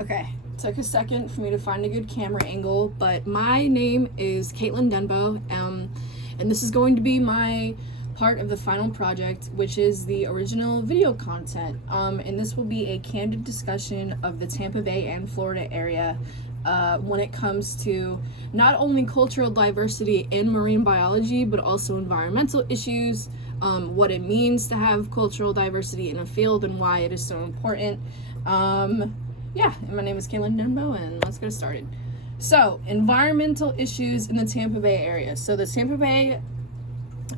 Okay, took a second for me to find a good camera angle, but my name is Caitlin Denbo, and this is going to be my part of the final project, which is the original video content. And this will be a candid discussion of the Tampa Bay and Florida area when it comes to not only cultural diversity in marine biology, but also environmental issues, what it means to have cultural diversity in a field and why it is so important. Yeah, and my name is Caitlin Denbo, and let's get started. So, environmental issues in the Tampa Bay area. So the Tampa Bay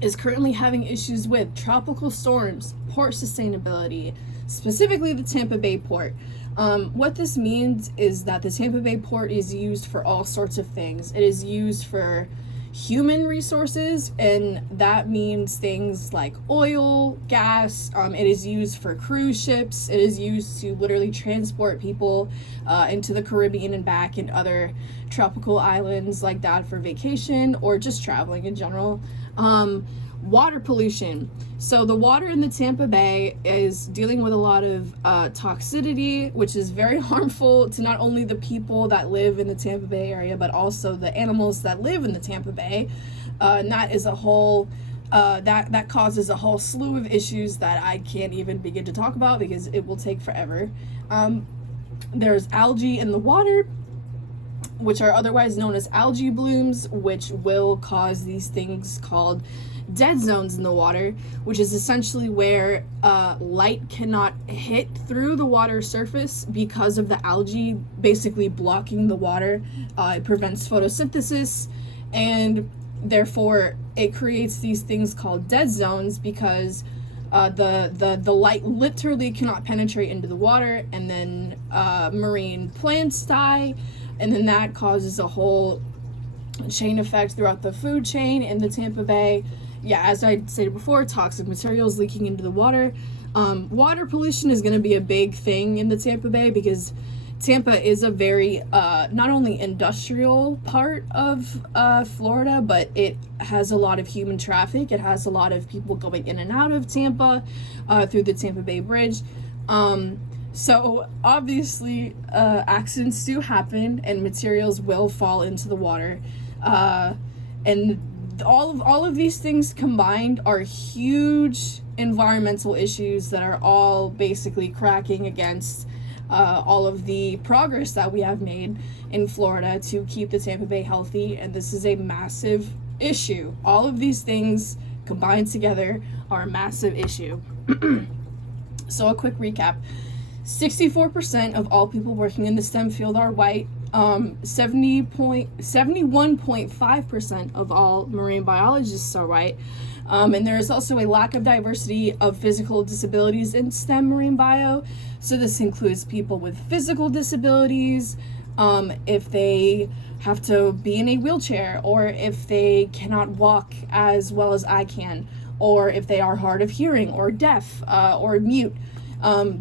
is currently having issues with tropical storms, port sustainability, specifically the Tampa Bay port. What this means is that the Tampa Bay port is used for all sorts of things. It is used for human resources, and that means things like oil, gas. It is used for cruise ships. It is used to literally transport people into the Caribbean and back, and other tropical islands like that for vacation or just traveling in general. Water pollution. So the water in the Tampa Bay is dealing with a lot of toxicity, which is very harmful to not only the people that live in the Tampa Bay area, but also the animals that live in the Tampa Bay. And that is a whole that causes a whole slew of issues that I can't even begin to talk about because it will take forever. There's algae in the water, which are otherwise known as algae blooms, which will cause these things called dead zones in the water, which is essentially where light cannot hit through the water surface because of the algae basically blocking the water. It prevents photosynthesis, and therefore it creates these things called dead zones because the light literally cannot penetrate into the water, and then marine plants die, and then that causes a whole chain effect throughout the food chain in the Tampa Bay. Yeah, as I stated before, toxic materials leaking into the water. Water pollution is going to be a big thing in the Tampa Bay because Tampa is a very not only industrial part of Florida, but it has a lot of human traffic. It has a lot of people going in and out of Tampa through the Tampa Bay Bridge. So obviously accidents do happen and materials will fall into the water. And all of these things combined are huge environmental issues that are all basically cracking against all of the progress that we have made in Florida to keep the Tampa Bay healthy, and this is a massive issue. All of these things combined together are a massive issue. So a quick recap. 64% of all people working in the STEM field are white. 71.5% of all marine biologists are white. And there is also a lack of diversity of physical disabilities in STEM marine bio. So this includes people with physical disabilities, if they have to be in a wheelchair, or if they cannot walk as well as I can, or if they are hard of hearing or deaf or mute.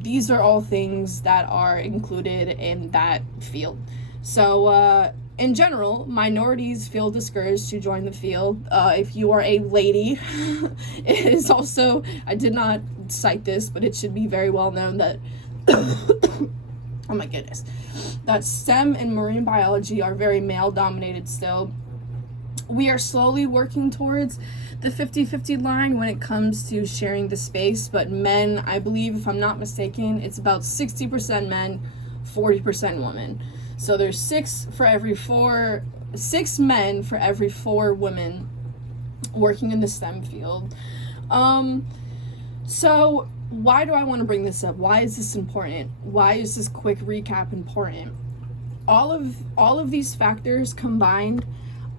These are all things that are included in that field. So in general, minorities feel discouraged to join the field. If you are a lady, it is also, I did not cite this, but it should be very well known that, oh my goodness, that STEM and marine biology are very male dominated still. We are slowly working towards the 50-50 line when it comes to sharing the space, but men, I believe, if I'm not mistaken, it's about 60% men, 40% women. So there's 6 men for every 4 women working in the STEM field. So why do I want to bring this up? Why is this important? Why is this quick recap important? All of these factors combined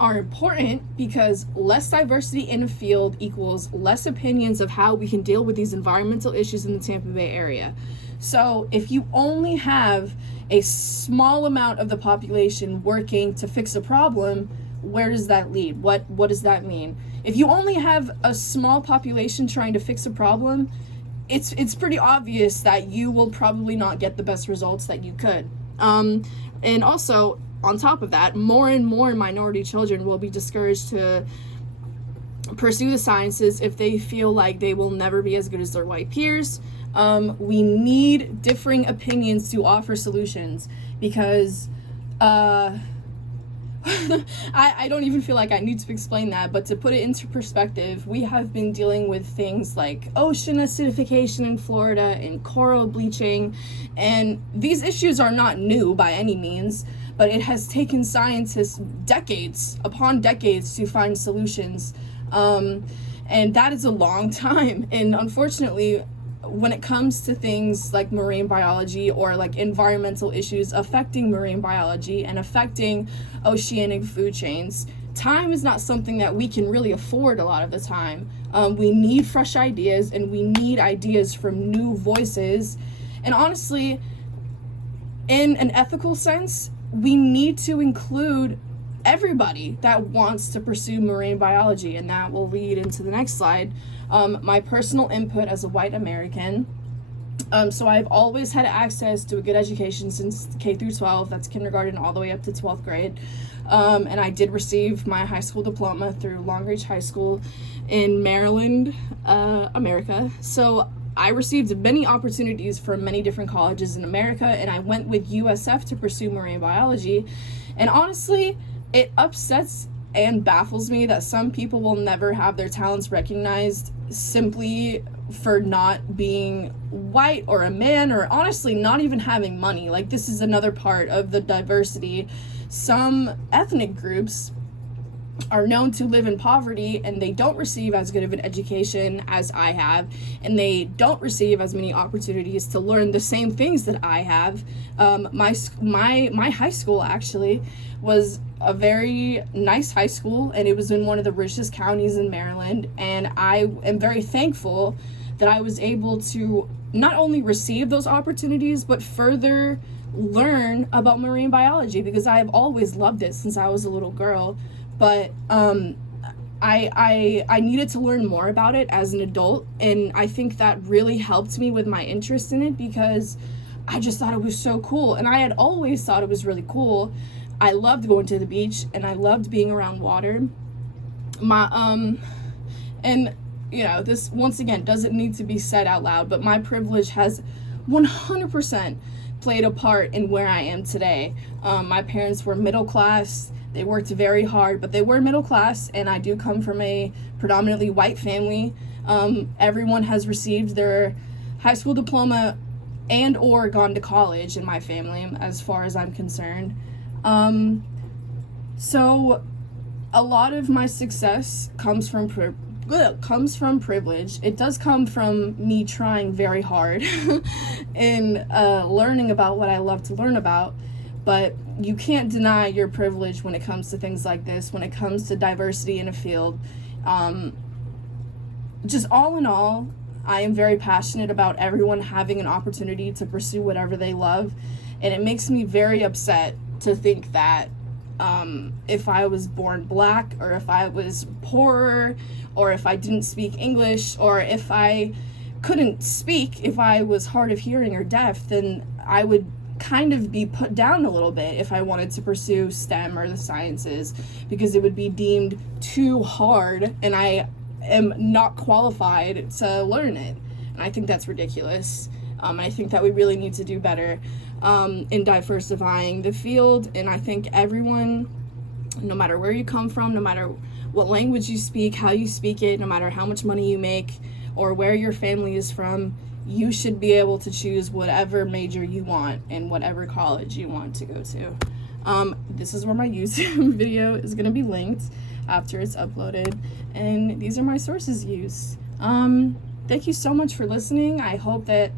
are important because less diversity in a field equals less opinions of how we can deal with these environmental issues in the Tampa Bay area. So if you only have a small amount of the population working to fix a problem, where does that lead? What does that mean? If you only have a small population trying to fix a problem, it's pretty obvious that you will probably not get the best results that you could. And also, on top of that, more and more minority children will be discouraged to pursue the sciences if they feel like they will never be as good as their white peers. We need differing opinions to offer solutions, because I don't even feel like I need to explain that, but to put it into perspective, we have been dealing with things like ocean acidification in Florida and coral bleaching, and these issues are not new by any means, but it has taken scientists decades upon decades to find solutions, and that is a long time. And unfortunately, when it comes to things like marine biology or like environmental issues affecting marine biology and affecting oceanic food chains, time is not something that we can really afford a lot of the time. We need fresh ideas, and we need ideas from new voices. And honestly, in an ethical sense, we need to include everybody that wants to pursue marine biology, and that will lead into the next slide. My personal input as a white American. So I've always had access to a good education since K through 12. That's kindergarten all the way up to 12th grade. And I did receive my high school diploma through Long Reach High School in Maryland, America. So I received many opportunities from many different colleges in America, and I went with USF to pursue marine biology. And honestly, it upsets and baffles me that some people will never have their talents recognized simply for not being white or a man, or honestly not even having money. Like, this is another part of the diversity. Some ethnic groups are known to live in poverty, and they don't receive as good of an education as I have, and they don't receive as many opportunities to learn the same things that I have. My high school actually was a very nice high school, and it was in one of the richest counties in Maryland, and I am very thankful that I was able to not only receive those opportunities, but further learn about marine biology, because I have always loved it since I was a little girl. But I needed to learn more about it as an adult, and I think that really helped me with my interest in it, because I just thought it was so cool, and I had always thought it was really cool. I loved going to the beach, and I loved being around water. And you know, this once again doesn't need to be said out loud, but my privilege has 100% played a part in where I am today. My parents were middle class. They worked very hard, but they were middle class, and I do come from a predominantly white family. Everyone has received their high school diploma and or gone to college in my family, as far as I'm concerned. So a lot of my success comes from privilege. It does come from me trying very hard and learning about what I love to learn about. But you can't deny your privilege when it comes to things like this, when it comes to diversity in a field. Just all in all, I am very passionate about everyone having an opportunity to pursue whatever they love. And it makes me very upset to think that if I was born black, or if I was poorer, or if I didn't speak English, or if I couldn't speak, if I was hard of hearing or deaf, then I would kind of be put down a little bit if I wanted to pursue STEM or the sciences, because it would be deemed too hard, and I am not qualified to learn it. And I think that's ridiculous. I think that we really need to do better in diversifying the field. And I think everyone, no matter where you come from, no matter what language you speak, how you speak it, no matter how much money you make, or where your family is from, you should be able to choose whatever major you want and whatever college you want to go to. This is where my YouTube video is going to be linked after it's uploaded, and these are my sources used. Thank you so much for listening. I hope that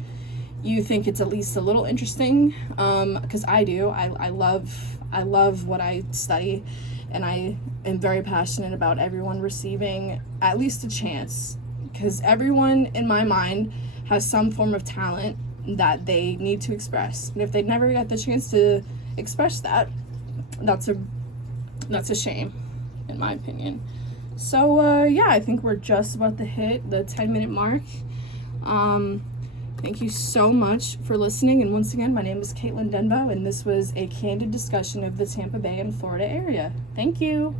you think it's at least a little interesting, because I do. I love what I study, and I am very passionate about everyone receiving at least a chance, because everyone in my mind has some form of talent that they need to express, and if they never get the chance to express that, that's a shame, in my opinion. So yeah, I think we're just about to hit the 10-minute mark. Thank you so much for listening, and once again, my name is Caitlin Denbo, and this was a candid discussion of the Tampa Bay and Florida area. Thank you.